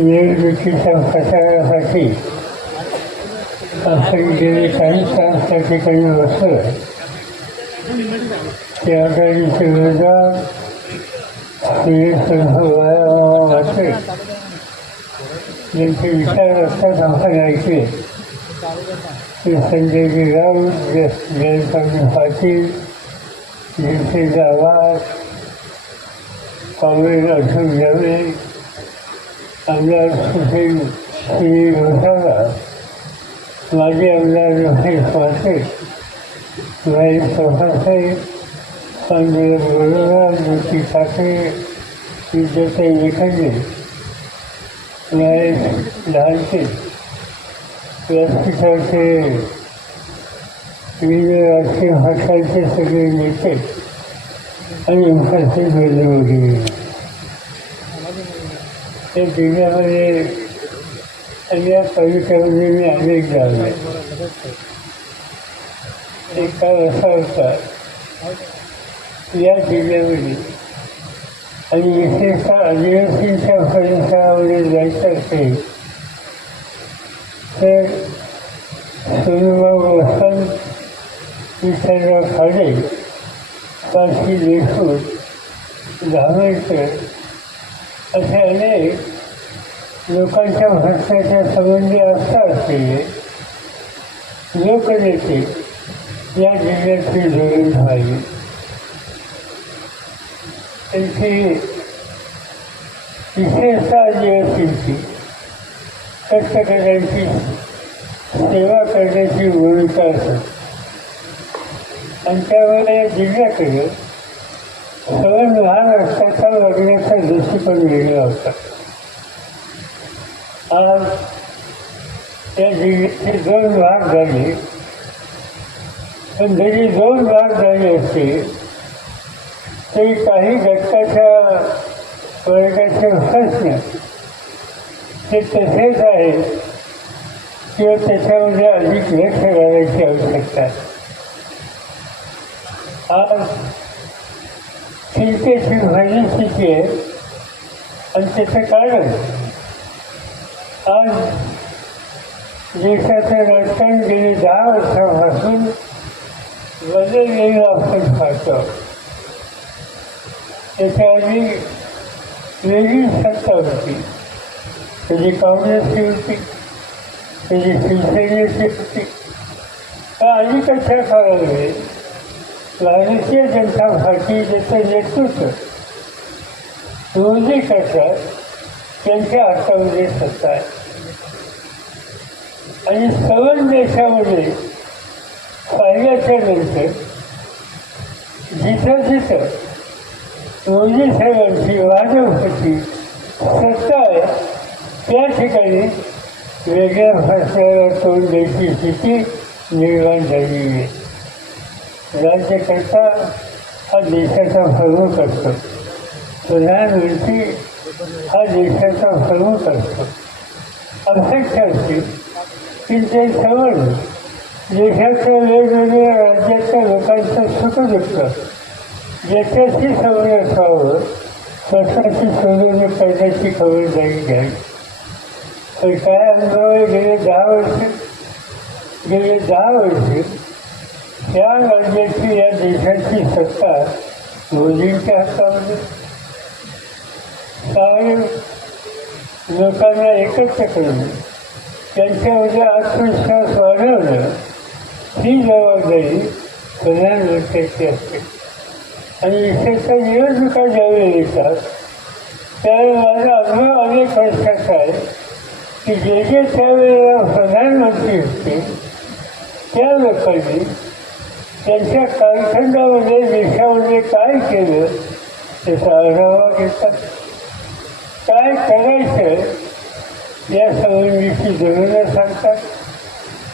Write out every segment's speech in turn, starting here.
ज्यांच्या निवडणुकीच्या प्रचारासाठी आपण गेले काही तास त्या ठिकाणी बसलो त्या आघाडीचे विरोधात श्री ज्यांचे विचार असतात आपण ऐकले. ते संजय राऊत जयस्वामी पाटील जितेंद्र गावात काँग्रेस अशोक जावे आमदार सुशील श्री घोटाळा माजी आमदार रमेश वाटे भाई प्रभासाहेब पांडुरंग बरोबर ज्योती ठाकरे विद्याताई व्यासपीठाचे विविध राजकीय भाषांचे सगळे नेते आणि उपस्थित वेगळे ते त्या जिल्ह्यामध्ये आणि या कवितेमध्ये मी अनेक झाले. एक काळ असा होता या जिल्ह्यामध्ये आणि विशेषतः आदिवासींच्या परिसरामध्ये जायचं असेल तर सोनूबाबू वसंत विठ्ठलराव खाडे पारशी देशमुख धामेकर असे अनेक लोकांच्या भाषणाच्या संबंधी आस्था असलेले लोकनेते या जिल्ह्याची जोडून व्हावी त्यांची विशेषतः आदिवासींची कष्टकऱ्यांची सेवा करण्याची भूमिका असते. आणि त्यामुळे जिल्ह्याकडे सगळं लहान असताचा दृष्टी पण वेगळा होता आज त्या जिल्ह्याचे दोन भाग झाले पण जरी दोन भाग झाले असते तरी काही घटकाच्या वर्गाचे प्रश्न ते तसेच आहेत किंवा त्याच्यामध्ये अधिक लक्ष घालायची आवश्यकता आज चिंतेची भाजीची आहे आणि त्याचं कारण आज देशाचं राजकारण गेली दहा वर्षापासून बदललेलं आपण पाहतो त्याच्या आधी वेगळी सत्ता होती त्याची काँग्रेसची होती कधी शिवसेनेची होती। का अलीकडच्या काळामध्ये राजकीय जनता भारतीय ज्याचं नेतृत्व. मोदी सरकार त्यांच्या हातामध्ये सत्ता आहे आणि सवन देशामध्ये पाहिल्याच्या नंतर जिथं जिथं मोदी साहेबांची भाजपची सत्ता आहे त्या ठिकाणी वेगळ्या भाषेला तोंड द्यायची स्थिती निर्माण झालेली आहे. राज्यकर्ता हा देशाचा प्रमुख असतो प्रधानमंत्री हा देशाचा प्रमुख असतो अपेक्षा असते की ते समज देशाच्या वेगवेगळ्या राज्याच्या लोकांचं सुख दुःख ज्याच्याशी सवय असावं स्वतःची सौंदर्य करण्याची खबरदारी घ्यावी. तर काय अनुभव गेले दहा वर्ष गेले दहा वर्ष त्या राज्याची या देशाची सत्ता मोदींच्या हातामध्ये साहेब लोकांना एकत्र करून त्यांच्यामध्ये आत्मविश्वास वाढवणं ही जबाबदारी प्रधानमंत्र्यांची असते. आणि विशेषतः निवडणुका ज्यावेळी येतात त्यावेळी माझा अनुभव अनेक वर्षाचा आहे की जे जे त्यावेळेला प्रधानमंत्री होते त्या लोकांनी त्यांच्या कालखंडामध्ये देशामध्ये काय केलं त्याचा आढावा घेतात. काय करायचं या संबंधीची धोरणं सांगतात.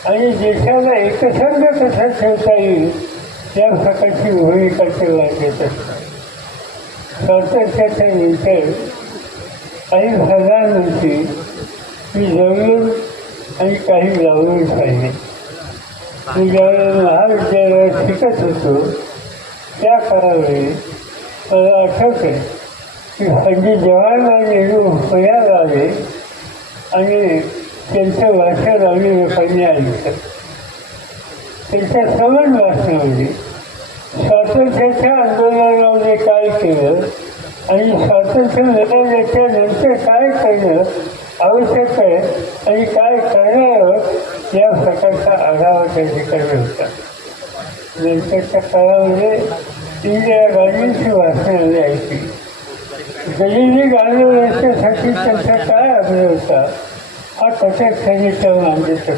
आणि देशाला एकसंध कसा ठेवता येईल या प्रकारची भूमिका ते घेत असतात स्वातंत्र्याच्या नंतर काही प्रधानमंत्री मी जवळून आणि काही लावून पाहिजे मी ज्यावेळेला महाविद्यालयात शिकत होतो. त्या काळावेळी मला आठवते की पंडित जवाहरलाल नेहरू पुण्यात आले आणि त्यांचं भाषण आम्ही लोकांनी ऐकलं. त्यांच्या समान भाषणामध्ये स्वातंत्र्याच्या आंदोलनामध्ये काय केलं आणि स्वातंत्र्य मिळाल्याच्या नंतर काय करणं आवश्यक आहे आणि काय करणार या प्रकारचा आढावा त्या ठिकाणी होता नंतरच्या काळामध्ये म्हणजे इंदिरा गांधींची भाषणं आली ऐकली गलिनी गाणं याच्यासाठी त्यांचा काय आग्रह होता? हा कथक संगीता मांडत त्यांच्या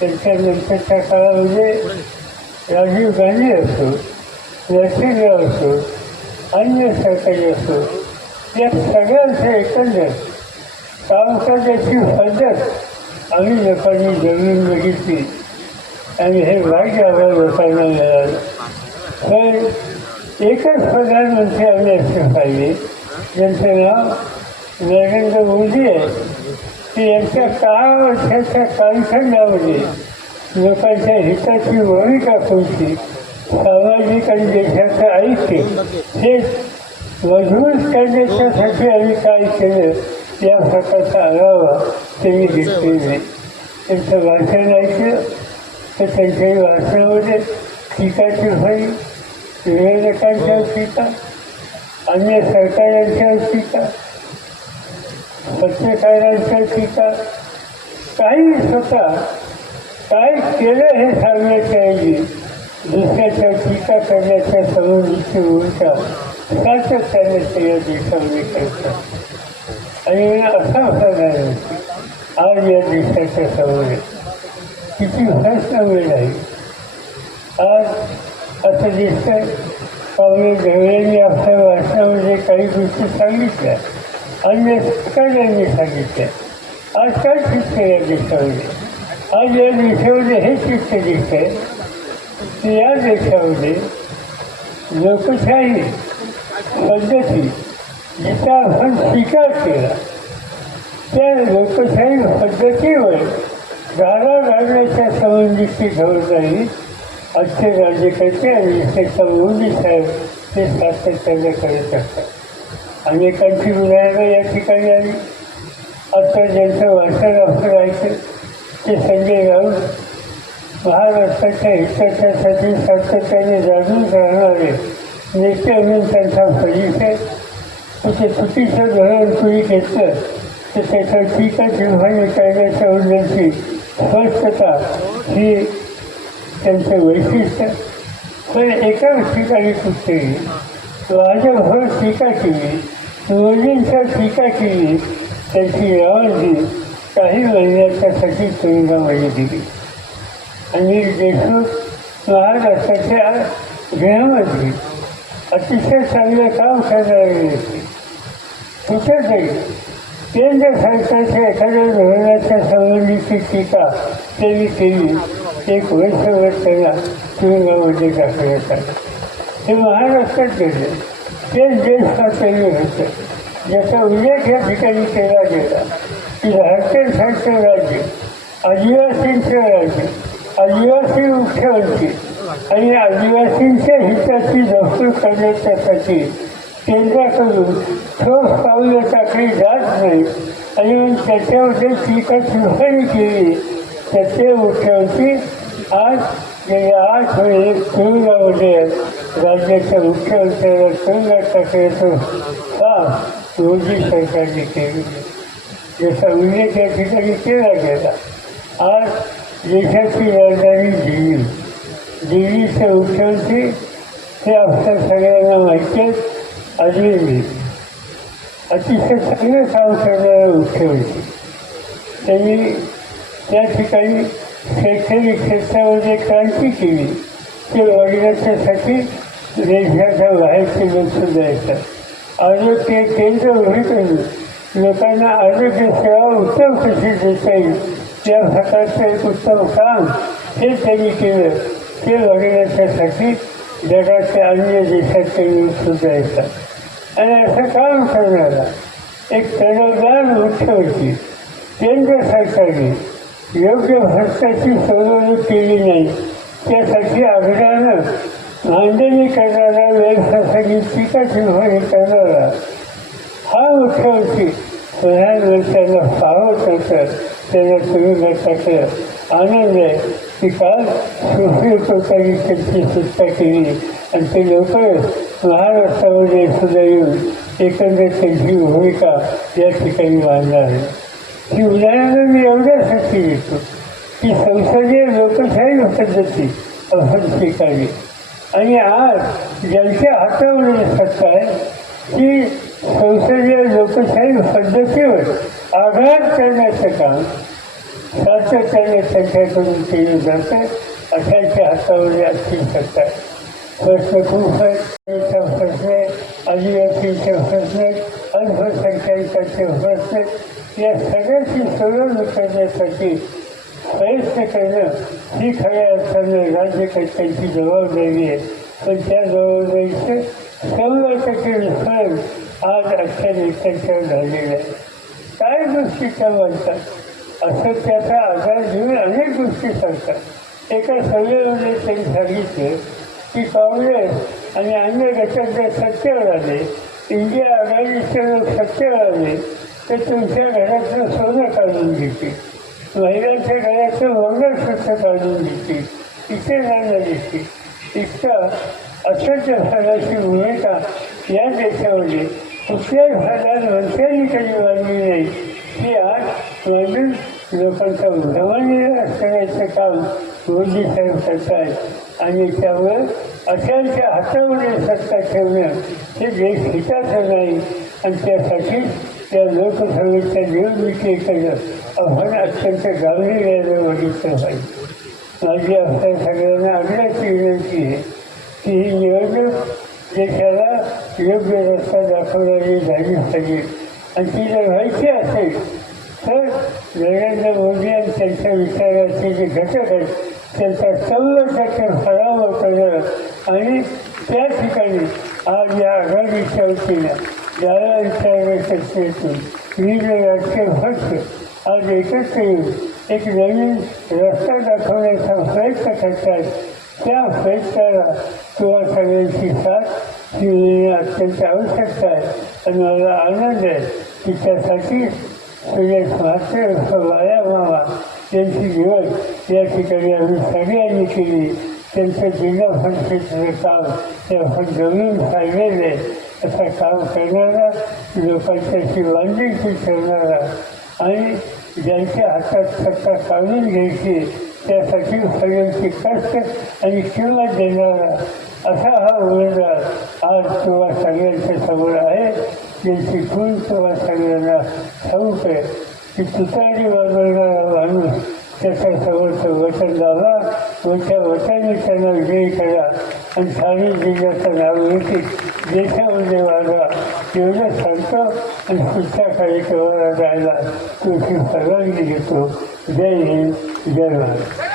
त्याच्यानंतरच्या काळामध्ये म्हणजे राजीव गांधी असो नरसिंहराव असो अन्य सरकारी असो या सगळ्यांचं एकंदर कामकाजाची पद्धत आम्ही लोकांनी जमीन बघितली. आणि हे वाईट आम्हाला लोकांना मिळालं. तर एकच प्रधानमंत्री आम्ही असले पाहिजे ज्यांचं नाव नरेंद्र मोदी आहे. की यांच्या काळा वर्षाच्या कालखंडामध्ये लोकांच्या हिताची भूमिका कोणती सामाजिक आणि देशाचं ऐक्य हे मजबूत करण्याच्यासाठी आम्ही काय केलं? या प्रकारचा आढावा त्यांनी घेतलेला नाही त्यांचं वाचन ऐकलं तर त्यांच्याही वाचनामध्ये टीकाची होई विरोधकांच्या टीका अन्य सरकारांच्या टीका पत्रकारांच्या टीका. काही स्वतः काय केलं हे सांगण्याच्या ऐवजी दुसऱ्याच्या टीका करण्याच्या संबंधीची भूमिका सातत्याने ते या देशामध्ये करतात. आणि असा प्रकार आहे आज या देशाच्या समोर किती प्रश्न वेळ आहे आज असं दिसतंय पाहुणे ढवळेंनी आपल्या भाषणामध्ये काही गोष्टी सांगितल्या अन्य सरकारल्यांनी सांगितल्या आज काय चित्र या देशामध्ये आज या देशामध्ये हे चित्र दिसतंय की या देशामध्ये लोकशाही पद्धती जिचा आपण स्वीकार केला. त्या लोकशाही पद्धतीवर गाडा घालण्याच्या संबंधीची जबाबदारी आजचे राज्यकर्ते आणि त्याचा मोदी साहेब ते सातत्याने करत असतात. अनेकांची उदाहरणं या ठिकाणी आली. आता ज्यांचं वाचन आपण ऐकलं ते संजय राऊत महाराष्ट्राच्या हिताच्यासाठी सातत्याने जागून राहणारे नेते म्हणून त्यांचा परिचय कुठे चुकीचं धोरण तुम्ही घेतलं तर त्याचा टीका जिव्हाने करण्याच्या उल्लेखी स्पष्टता ही त्यांचं वैशिष्ट्य. पण एकाच ठिकाणी कुठेही भाजपवर टीका केली मोदींच्या टीका केली त्याची रवानगी काही महिन्याच्यासाठी तुरुंगामध्ये दिली. आणि देशमुख महाराष्ट्राच्या गृहमंत्री अतिशय चांगले काम करणारे. व्यक्ती कुठेतरी केंद्र सरकारच्या एखाद्या धोरणाच्या संबंधीची टीका त्यांनी केली. एक वर्षभर त्यांना तुरुंगामध्ये टाकण्यात आलं. हे महाराष्ट्रात गेले. तेच देश पातळी होते. ज्याचा उल्लेख या ठिकाणी केला गेला. की झारखंडसारखं राज्य आदिवासींचे राज्य आदिवासी मुख्यमंत्री आणि आदिवासींच्या हिताची जपून करण्याच्यासाठी केंद्राकडून ठोस पावलं टाकली जात नाही आणि मग त्याच्यामध्ये टीका टिप्पणी केली. तर ते मुख्यमंत्री आज गेल्या आठ महिने तुरुंगामध्ये राज्याच्या मुख्यमंत्र्याला तुरुंगात टाकण्याचं काम मोदी सरकारने केली. जसा उल्लेख या ठिकाणी केला गेला. आज देशाची राजधानी दिल्ली. दिल्लीचे मुख्यमंत्री हे आपल्या सगळ्यांना माहिती आहेत अरविंद अतिशय चांगलं काम करणारा मुख्यमंत्री त्यांनी त्या ठिकाणी शैक्षणिक क्षेत्रामध्ये क्रांती केली ते वडिलांच्यासाठी देशाच्या बाहेरचे लोकसुद्धा येतात आरोग्य केंद्र उभे करून लोकांना आरोग्य सेवा उत्तम कशी देता येईल त्या प्रकारचं एक उत्तम काम हे त्यांनी केलं ते बघण्याच्यासाठी जगाच्या अन्य देशाचे लोक सुद्धा येतात. आणि असं काम करणारा एक तडफदार होती केंद्र सरकारने योग्य भ्रष्टाची सोडवणूक केली नाही त्यासाठी आग्रहानं मांडणी करणारा वेळप्रसंगी टीका टिप्पणी करणारा हा मुख्यमंत्री प्रधानमंत्र्यांना फावत होतं त्याला तुम्ही गटाचं आनंद आहे की काल सुप्रीम कोर्टाने त्यांची सुटका केली. आणि ते लवकरच महाराष्ट्रामध्ये सुद्धा येऊन एकंदर त्यांची भूमिका या ठिकाणी मांडणार आहे. ही उदाहरणं मी एवढ्यासाठी देतो की संसदीय लोकशाही पद्धती आपण स्वीकारली आणि आज ज्यांच्या हातामध्ये सत्ता आहे ती संसदीय लोकशाही पद्धतीवर आघात करण्याचं काम सातत्याने त्यांच्याकडून केली जाते अशांच्या हातामध्ये आजची शकतात प्रश्न खूप आहेत प्रश्न आहे आदिवासींचे प्रश्न अल्पसंख्याकांचे प्रश्न या सगळ्याची सोडवणूक करण्यासाठी प्रयत्न करणं ही खऱ्या अर्थानं राज्यकर्त्यांची जबाबदारी आहे पण त्या जबाबदारीचं शंभर टक्के विस्मरण आज अख्ख्या नेत्यांच्यावर झालेलं आहे काय गोष्टी त्या म्हणतात असं त्याचा आधार घेऊन अनेक गोष्टी सांगतात. एका सर्वेमध्ये त्यांनी सांगितलं की काँग्रेस आणि अन्य घटक जर सत्तेवर आले इंडिया आघाडीचे लोक सत्तेवर आले तर तुमच्या घरातलं सोनं काढून घेतील. महिलांच्या घराचं मंगळसूत्र काढून घेतील. इथे जाणं दिसतील इतकं असत्य भागाची भूमिका या देशामध्ये कुठल्याही प्रधानमंत्र्यांनी कधी मांडली नाही. ही आज मांडून लोकांचं भ्रमण करण्याचं काम मोदी साहेब करतात आणि त्यामुळे अशांच्या हातामध्ये सत्ता ठेवणं हे देश हिताचं नाही. आणि त्यासाठी त्या लोकसभेच्या निवडणुकीकडे आव्हान अत्यंत गांभीर्याने बघितलं पाहिजे माझी आपल्या सगळ्यांना आग्रहाची विनंती आहे की ही निवडणूक देशाला योग्य रस्ता दाखवणारी झाली पाहिजे. आणि ती जर व्हायची असेल तर नरेंद्र मोदी आणि त्यांच्या विचाराचे जे घटक आहेत त्यांचा शंभर टक्के पराभव करणं आणि त्या ठिकाणी आज या आघाडीच्या वतीनं ज्याला विचारण्याच्या चर्चेतून विविध राजकीय पक्ष आज एकत्र येऊन एक नवीन रस्ता दाखवण्याचा प्रयत्न करतात त्या प्रयत्नाला किंवा सगळ्यांची साथ ही अत्यंत आवश्यकता आहे. आणि मला आनंद आहे की त्यासाठी सुरेश म्हात्रे वाया मामा त्यांची निवड या ठिकाणी आम्ही सगळ्यांनी केली त्यांचं जिल्हा परिषदेचं काम ते आपण जमीन पाहिलेलं असं काम करणारा लोकांच्याशी बांधिलकी ठेवणारा आणि ज्यांच्या हातात सत्ता काढून घ्यायची त्यासाठी सगळ्यांची कष्ट आणि किंमत देणारा असा हा उमेदवार आज तुम्हा सगळ्यांच्या समोर आहे त्यांची खूण तुम्हा सगळ्यांना ठाऊक आहे की तुतारी वाजवणारा माणूस त्याच्या समोरचं वचन लावा. व त्या वचनाने त्यांना विजयी करा. आणि ठाणे जिल्ह्याचं नाव येतील देशामध्ये वागा एवढं सांगतो आणि पुढच्या कार्यक्रमाला जायला तुमची परवानगी घेतो जय हिंद. जय महाराज